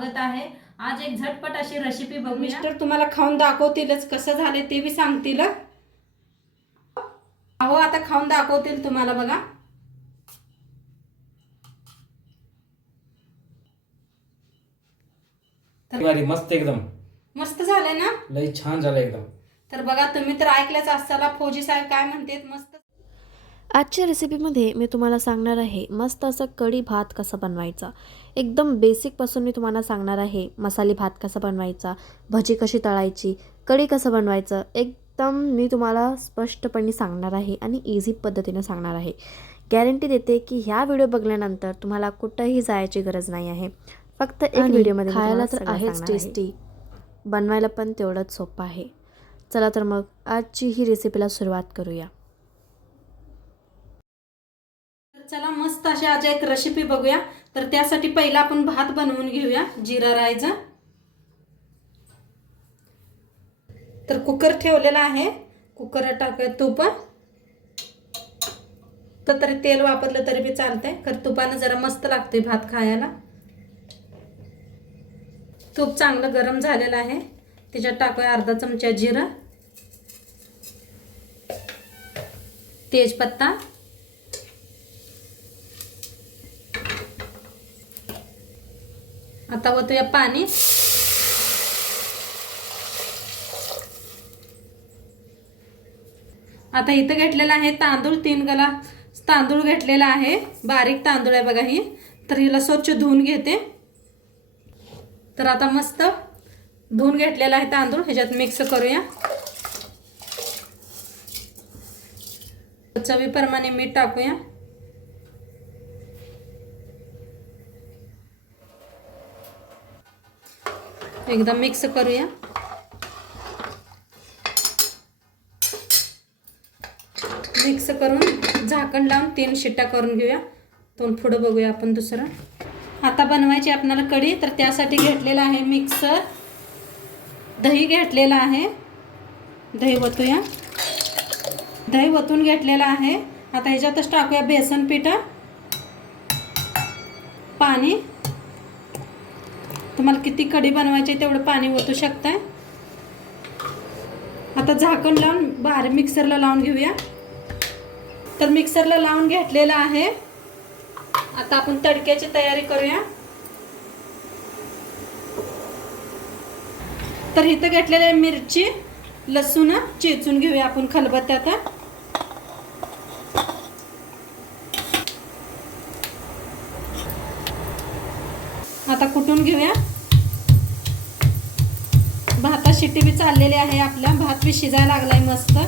स्वागत आहे. आज एक झटपट अशी रेसिपी बघूया. मिस्टर तुम्हाला खाऊन दाखवतीलच. कसं झाले ते बी सांगतील अहो आता खाऊन दाखवतील तुम्हाला बघा. भारी मस्त एकदम. मस्त झालंय ना? लई छान झालं एकदम. तर बघा तुम्ही तर ऐकल्याच असताना फौजी साहेब काय म्हणतात? मस्त. आजच्या रेसिपीमध्ये मी तुम्हाला सांगणार आहे मस्त असं कढी भात कसा बनवायचा. एकदम बेसिकपासून मी तुम्हाला सांगणार आहे मसाले भात कसा बनवायचा भजी कशी तळायची कढी कसं बनवायचं एकदम मी तुम्हाला स्पष्टपणे सांगणार आहे आणि इझी पद्धतीनं सांगणार आहे. गॅरंटी देते की ह्या व्हिडिओ बघल्यानंतर तुम्हाला कुठंही जायची गरज नाही आहे. फक्त एक व्हिडिओमध्ये खायला तर आहेच आहेच टेस्टी बनवायला पण तेवढंच सोपं आहे. चला तर मग आजची ही रेसिपीला सुरुवात करूया. तर चला मस्त अशी आज एक रेसिपी बघूया. तर त्यासाठी पहिला आपण भात बनवून घेऊया जिरा रायचा. तर कुकर ठेवलेला आहे. कुकर टाकूया तूप. तर तरी तेल वापरलं तरी बी चालतंय तर तुपानं जरा मस्त लागते भात खायला. तूप चांगलं गरम झालेलं आहे. त्याच्यात टाकूया अर्धा चमचा जिरं. तेजपत्ता. आता ओतूया पाणी. आता इथं घेतलेला आहे तांदूळ तीन गला तांदूळ घेतलेला आहे. बारीक तांदूळ आहे बघा ही. तर हिला स्वच्छ धुवून घेते. तर आता मस्त धुवून घेतलेला आहे तांदूळ. ह्याच्यात मिक्स करूया. चवीप्रमाणे मीठ टाकूया. एकदा मिक्स करूया. मिक्स करून झाकण लावून तीन शिट्ट्या करून घेऊया. दोन पुढं बघूया आपण दुसरं. आता बनवायची आपल्याला कढी तर त्यासाठी घेतलेला आहे मिक्सर. दही घेतलेला आहे. दही वतूया. दही वतून घेतलेला आहे. आता ह्याच्यातच टाकूया बेसन पिठा. पाणी. तुम्हाला किती कढी बनवायची आहे तेवढं पाणी ओतू शकताय. आता झाकण लावून बाहेर मिक्सरला लावून घेऊया. तर मिक्सरला लावून घेतलेलं आहे. आता आपण तडक्याची तयारी करूया. तर इथं घेतलेली आहे मिरची लसूण चेचून घेऊया आपण खलबत्त्यात आता कुटून घेऊया भाता शिट्टी बी चाललेली आहे आपल्या. भात बी शिजायला लागलाय मस्त.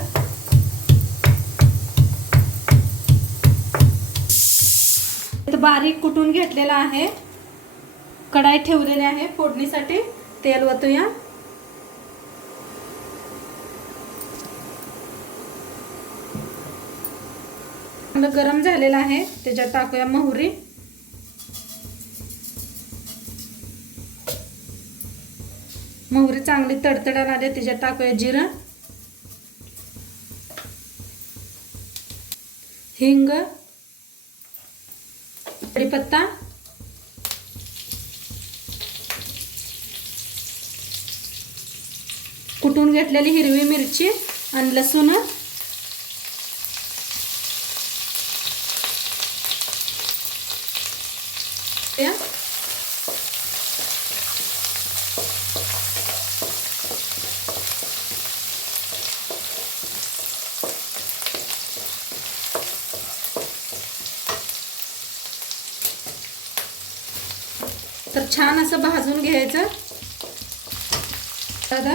बारीक कुटून घेतलेला आहे. कढाई ठेवलेली आहे फोडणीसाठी. तेल वतूया गरम झालेला आहे. त्याच्यात टाकूया मोहरी. मोहरी चांगली तडतडायला आली त्याच्यात टाकूया जिरं. हिंग. कढीपत्ता. कुटून घेतलेली हिरवी मिरची आणि लसूण. Yeah. छान असं भाजून घ्यायचं. दादा.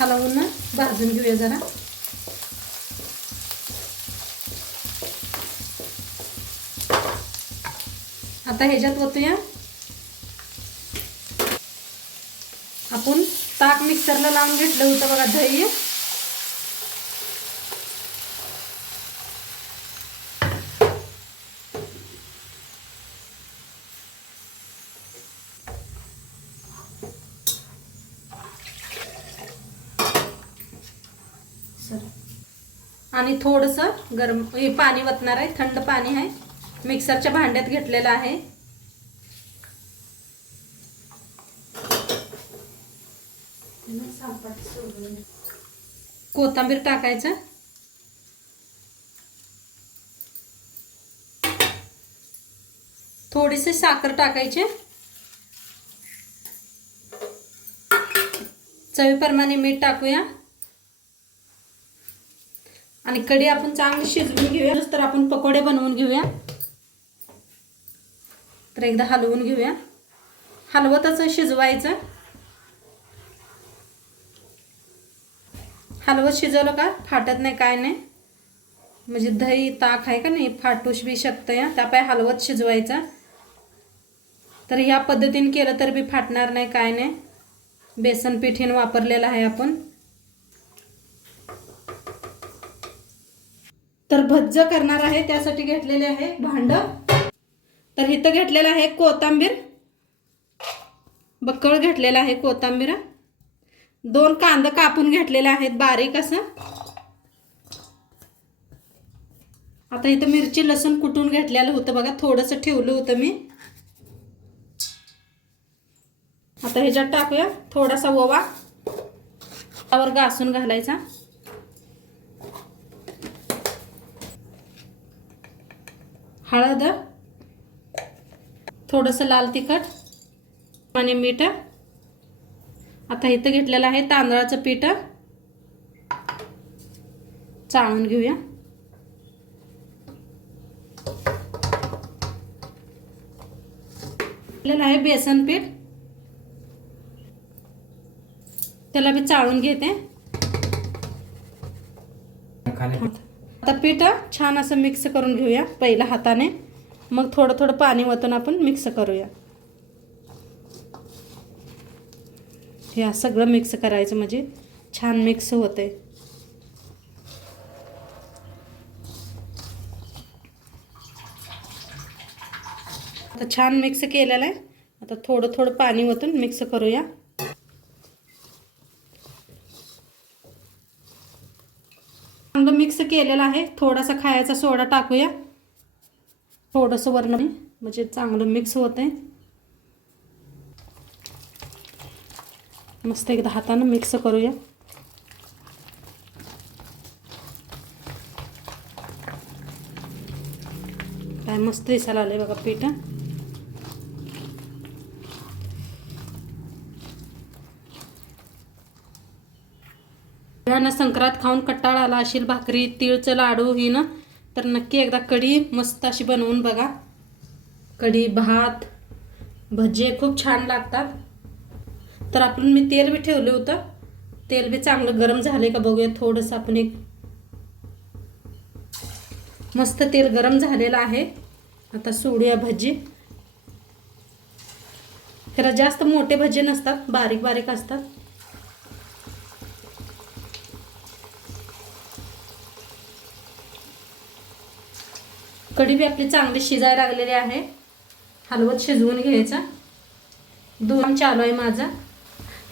हलवून ना भाजून घेऊया जरा. आता ह्याच्यात ओतूया. आपण ताक मिक्सरला लावून घेतलं होतं बघा दही. आणि थोडंसं गरम हे पाणी वतणार आहे. थंड पाणी आहे. मिक्सरच्या भांड्यात घेतलेलं आहे. कोथिंबीर टाकायचं. थोडीशी साखर टाकायची. चवीप्रमाणे मीठ टाकूया. आणि कढी आपण चांगली शिजवून घेऊया. तर आपण पकोडे बनवून घेऊया. तर एकदा हलवून घेऊया. हलवतच शिजवायचं. हलवत शिजवलं का फाटत नाही काय नाही. म्हणजे दही ताक आहे का नाही फाटूश बी शकतं या. त्यापाय हलवत शिजवायचा. तर ह्या पद्धतीने केलं तर बी फाटणार नाही काय नाही. बेसन पिठीन वापरलेलं आहे आपण. तर भज्ज करणार आहे त्यासाठी घेतलेले आहे भांड. तर इथं घेतलेलं आहे कोथांबीर. बक्कळ घेतलेला आहे कोथांबीर. दोन कांदा कापून घेतलेले आहेत बारीक असं. आता इथं मिरची लसूण कुटून घेतलेलं होतं बघा थोडंसं ठेवलं होतं मी. आता ह्याच्यात टाकूया थोडासा ओवा. त्यावर घासून घालायचा. हळद थोडंसं लाल तिखट आणि मीठ. आता इथं घेतलेलं आहे तांदळाचं पीठ. चाळून घेऊया. घेतलेलं आहे बेसन पीठ. त्याला मी चाळून घेते. आता पीठ छान असं मिक्स करून घेऊया पहिल्या हाताने. मग थोडं थोडं पाणी वतून आपण मिक्स करूया. हे सगळं मिक्स करायचं म्हणजे छान मिक्स होते आता छान मिक्स केलेलं आहे. आता थोडं थोडं पाणी वतून मिक्स करूया चांगलं मिक्स केलेलं आहे. थोडासा खायचा सोडा टाकूया. थोडंसं वरण म्हणजे चांगलं मिक्स होतंय. मस्त एकदा हातानं मिक्स करूया. काय मस्त दिसायला आलंय बघा पीठ. सगळ्यांना संक्रांत खाऊन कट्टाळ आला असेल भाकरी तिळचं लाडू ही ना तर नक्की एकदा कढी मस्त अशी बनवून बघा. कढी भात भजे खूप छान लागतात. तर आपण मी तेल बी ठेवलं होतं. तेल बी चांगलं गरम झाले का बघूया. थोडंसं आपण एक मस्त तेल गरम झालेलं आहे. आता सोडूया भजी. त्याला जास्त मोठे भजे नसतात बारीक बारीक असतात. कढी बी आपली चांगली शिजायला लागलेली आहे. हलवत शिजवून घ्यायचा. दोन चालू आहे माझा.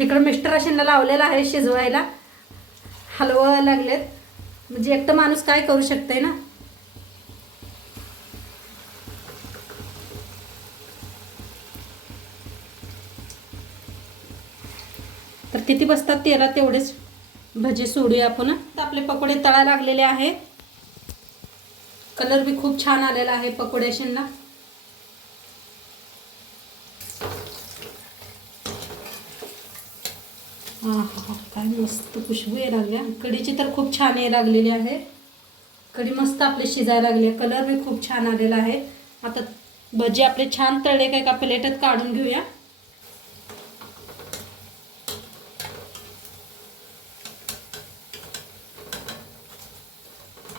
इकडं मिस्टर अशींना लावलेला आहे शिजवायला. हलवायला लागलेत. म्हणजे एकटं माणूस काय करू शकते ना? तर किती बसतात तेला तेवढेच. भजी सोडूया आपण. तर आपले पकोडे तळायला लागलेले आहेत. कलर बी खूप छान आलेला आहे पकोडेशनला हा हा काय मस्त खुशबू यायला लागल्या. कढीची तर खूप छान यायला लागलेली आहे. कढी मस्त आपली शिजायला लागली आहे. कलर बी खूप छान आलेला आहे. आता भजी आपले छान तळले काय का प्लेटात काढून घेऊया.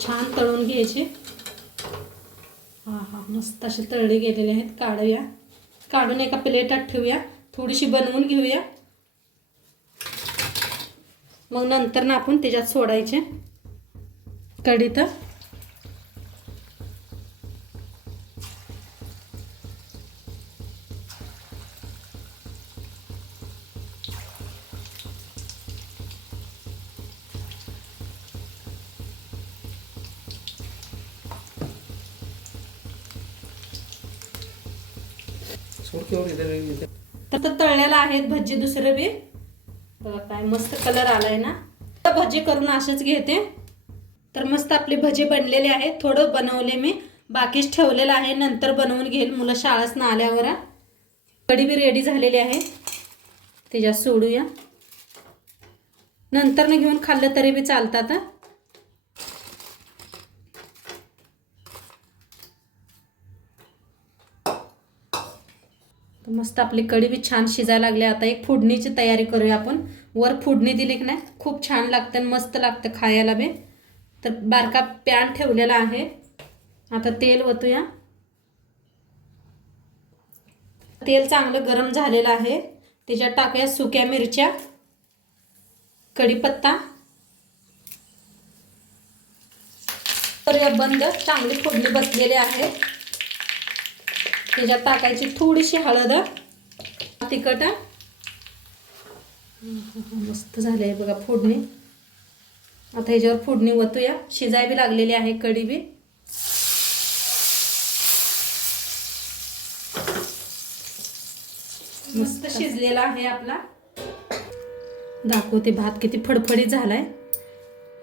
छान तळून घ्यायचे. हां हां. मस्त असे तळले गेलेले आहेत. काढूया. काढून एका प्लेटात ठेवूया. थोडीशी बनवून घेऊया. मग नंतर ना आपण त्याच्यात सोडायचे. कढीत तर तर तळलेलं आहेत भजी दुसरं बी. बघा काय मस्त कलर आलाय ना. तर भजी करून असेच घेते. तर मस्त आपले भजी बनलेले आहेत थोडं बनवले मी. बाकीच ठेवलेलं आहे. नंतर बनवून घेईल. मुलं शाळाच ना आल्यावर. कडी बी रेडी झालेली आहे. त्याच्यात सोडूया. नंतर घेऊन खाल्लं तरी बी चालतात तर मस्त आपली कढी बी छान शिजायला लागली. आता एक फोडणीची तयारी करूया आपण. वर फोडणी दिली की नाही? खूप छान लागतं आणि मस्त लागतं खायला बी. तर बारका पॅन ठेवलेला आहे. आता तेल ओतूया. तेल चांगलं गरम झालेलं आहे. त्याच्यात टाकूया सुक्या मिरच्या. कढीपत्ता. करूया बंद चांगली फोडणी बसलेली आहे. त्याच्यात टाकायची थोडीशी हळद तिखट मस्त झाले आहे बघा फोडणी. आता ह्याच्यावर फोडणी ओतूया शिजाय बी लागलेली आहे कढी बी. मस्त शिजलेला आहे आपला. दाखवते भात किती फडफडीत झालाय.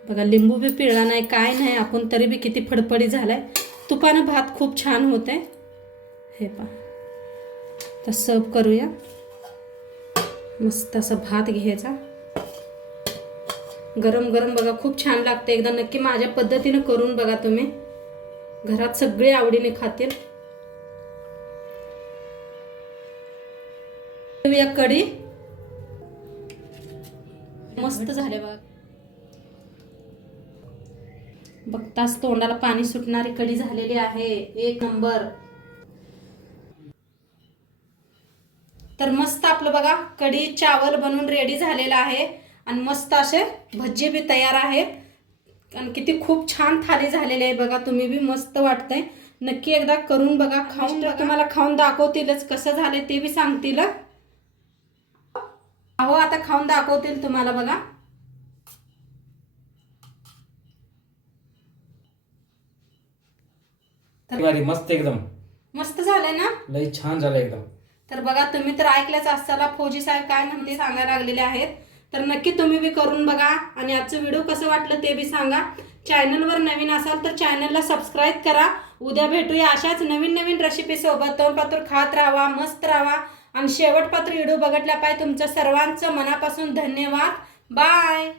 बघा लिंबू बी पिळला नाही काय नाही आपण तरी बी किती फडफडी झालाय. तुपानं भात खूप छान होत आहे हे पा तर सर्व करूया. मस्त असा भात घ्यायचा. गरम गरम बघा खूप छान लागते एकदा. नक्की माझ्या पद्धतीनं करून बघा तुम्ही. घरात सगळे आवडीने खातील. या कढी. मस्त झाले बघा. बघताच तोंडाला पाणी सुटणारी कढी झालेली आहे. एक नंबर. तर मस्त आपलं बघा कढी चावल बनवून रेडी झालेलं आहे. आणि मस्त असे भजी बी तयार आहेत. आणि किती खूप छान थाली झालेली आहे बघा तुम्ही बी मस्त वाटतंय. नक्की एकदा करून बघा खाऊन तुम्हाला खाऊन दाखवतीलच कसं झालंय ते बी सांगतील. अहो आता खाऊन दाखवतील तुम्हाला बघा. भारी मस्त एकदम. मस्त झालंय ना? लई छान झालं एकदम. तर बघा तुम्ही तर ऐकल्याच असताना फौजी साहेब काय म्हणते सांगायला लागलेले आहेत. तर नक्की तुम्ही बी करून बघा आणि आजचं व्हिडिओ कसं वाटलं ते बी सांगा. चॅनलवर नवीन असाल तर चॅनलला सबस्क्राईब करा. उद्या भेटूया अशाच नवीन नवीन रेसिपीसोबत तोंड पात्र खात राहा मस्त राहा. आणि शेवट पात्र व्हिडिओ बघितल्या पाहिजे. तुमच्या सर्वांचं मनापासून धन्यवाद. बाय